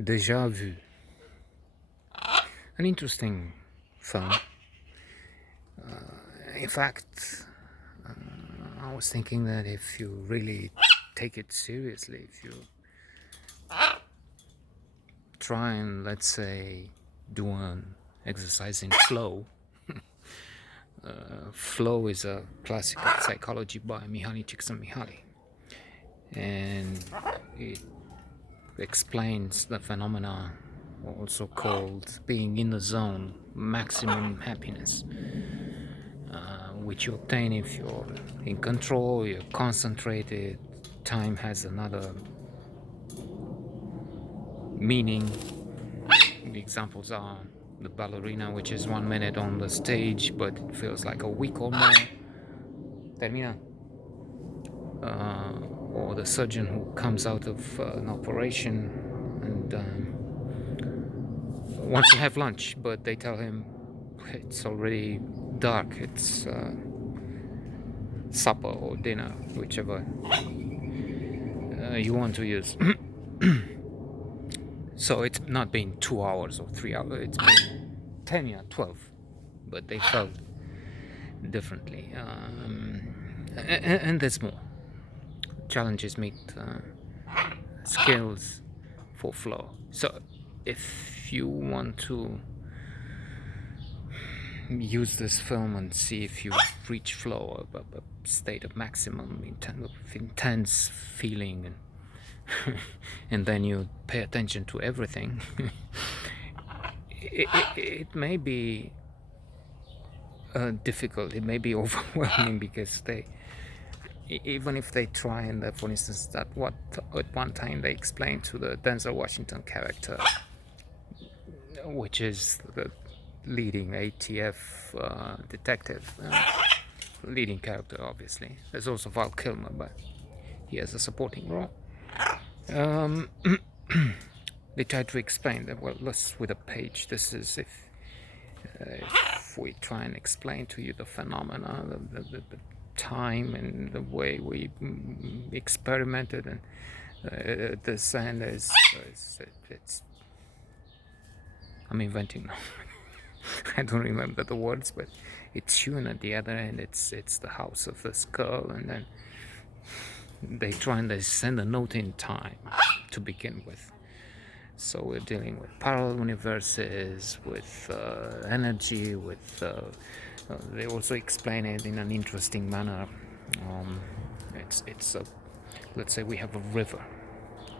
Deja Vu. An interesting film. In fact, I was thinking that if you really take it seriously, if you try and, let's say, do an exercise in flow. Flow is a classic of psychology by Mihaly Csikszentmihalyi, and it explains the phenomena also called being in the zone, maximum happiness, which you obtain if you're in control, you're concentrated. Time has another meaning. The examples are the ballerina, which is 1 minute on the stage, but it feels like a week or more. Termina. Or the surgeon who comes out of an operation and wants to have lunch, but they tell him it's already dark, it's supper or dinner, whichever you want to use. So it's not been 2 hours or 3 hours, it's been 10, yeah, 12, but they felt differently. And there's more. Challenges meet skills for flow. So if you want to use this film and see if you reach flow, a state of maximum intense feeling, and then you pay attention to everything, it may be difficult, it may be overwhelming, because even if they try, and for instance, at one time they explained to the Denzel Washington character, which is the leading ATF detective, leading character, obviously. There's also Val Kilmer, but he has a supporting role. They tried to explain that, well, let's with a page. This is if we try and explain to you the phenomena, the time, and the way we experimented, and the sand is it's. I'm inventing now. I don't remember the words, but it's you, and at the other end, it's the house of this girl, and then they try and they send a note in time to begin with. So we're dealing with parallel universes, with energy, with they also explain it in an interesting manner. It's a, let's say we have a river,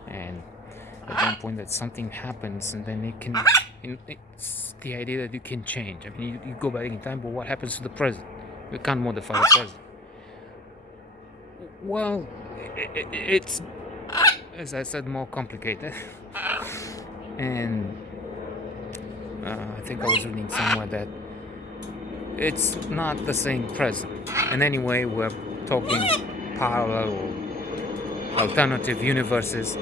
and at one point that something happens, and then it's the idea that you can change. I mean, you go back in time, but what happens to the present? You can't modify the present. Well, it's, as I said, more complicated. And I think I was reading somewhere that it's not the same present. And anyway, we're talking parallel or alternative universes.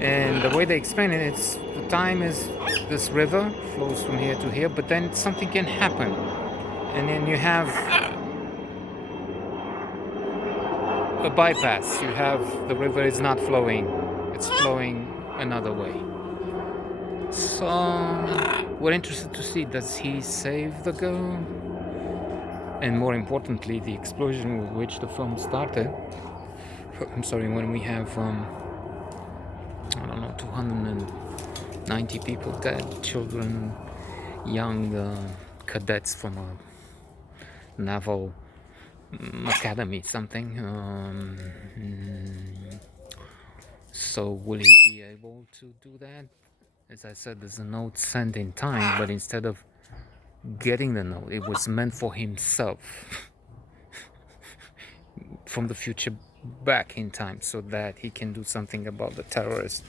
And the way they explain it, it's the time is this river flows from here to here, but then something can happen, and then you have a bypass. You have the river is not flowing; it's flowing another way. So we're interested to see, does he save the girl? And more importantly, the explosion with which the film started. I'm sorry, when we have I don't know, 290 people dead, children, young cadets from a naval academy, something. So will he be able to do that? As I said, there's a note sent in time, but instead of getting the note, it was meant for himself from the future back in time, so that he can do something about the terrorist.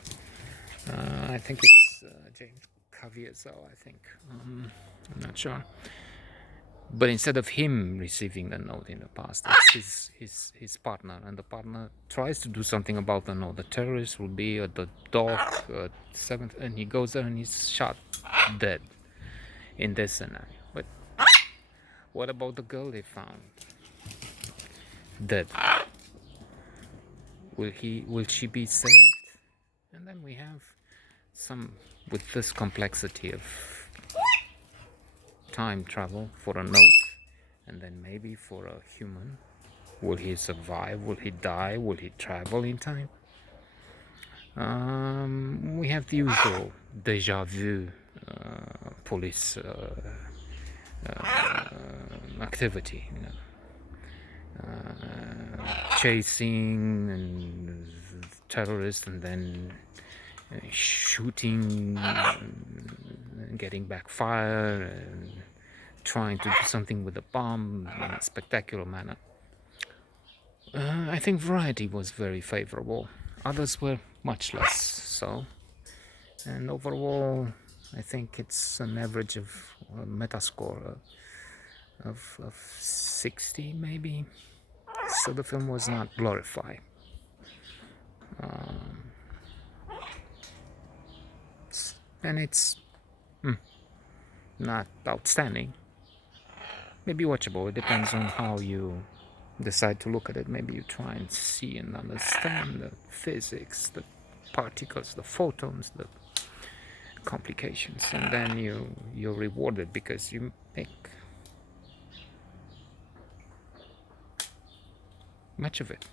I think it's James Caviezel, I think. I'm not sure. But instead of him receiving the note in the past, it's his partner, and the partner tries to do something about the note. The terrorist will be at the dock at 7th, and he goes there and he's shot dead in this scenario. But what about the girl they found dead? Will she be saved? And then we have some with this complexity of time travel for a note, and then maybe for a human. Will he survive? Will he die? Will he travel in time? We have the usual deja vu police activity, chasing and terrorists, and then shooting, and getting backfire, and trying to do something with a bomb in a spectacular manner. I think variety was very favorable. Others were much less so. And overall, I think it's an average of a metascore of 60 maybe. So the film was not glorified. And it's not outstanding. Maybe watchable. It depends on how you decide to look at it. Maybe you try and see and understand the physics, the particles, the photons, the complications, and then you're rewarded because you make much of it.